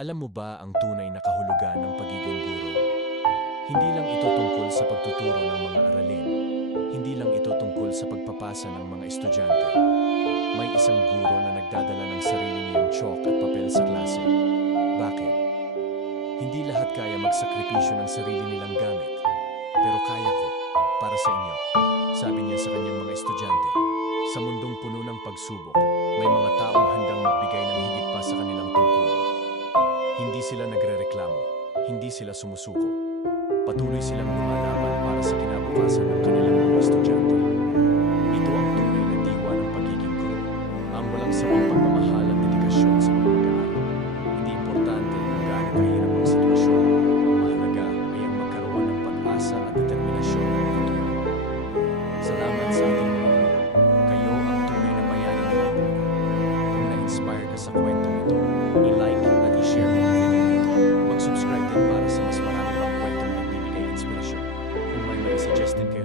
Alam mo ba ang tunay na kahulugan ng pagiging guro? Hindi lang ito tungkol sa pagtuturo ng mga aralin. Hindi lang ito tungkol sa pagpapasa ng mga estudyante. May isang guro na nagdadala ng sarili niyang chalk at papel sa klase. Bakit? Hindi lahat kaya magsakripisyo ng sarili nilang gamit. Pero kaya ko, para sa inyo, sabi niya sa kanyang mga estudyante. Sa mundong puno ng pagsubok, may mga taong handang magbigay ng higit pa sa kanilang tungkulin. Hindi sila nagrereklamo, hindi sila sumusuko. Patuloy silang lumalaban para sa kinabukasan ng kanilang mga estudyante. Ito ang tunay na diwa ng pagiging guro, ang walang sawang pagmamahal at dedikasyon sa mga mag-aaral. Hindi importante kung gaano kahirap ang sitwasyon, mahalaga ay ang magkaroon ng pag-asa at determinasyon ng patuloy. Salamat sa ating mga guro. Kayo ang tunay na bayani ng mundo. Kung na-inspire ka sa kwentong ito, i-like at i-share mo ang video nito. Mag-subscribe din para sa mas marami pang kwentong nagbibigay inspirasyon. Kung may suggestion kayo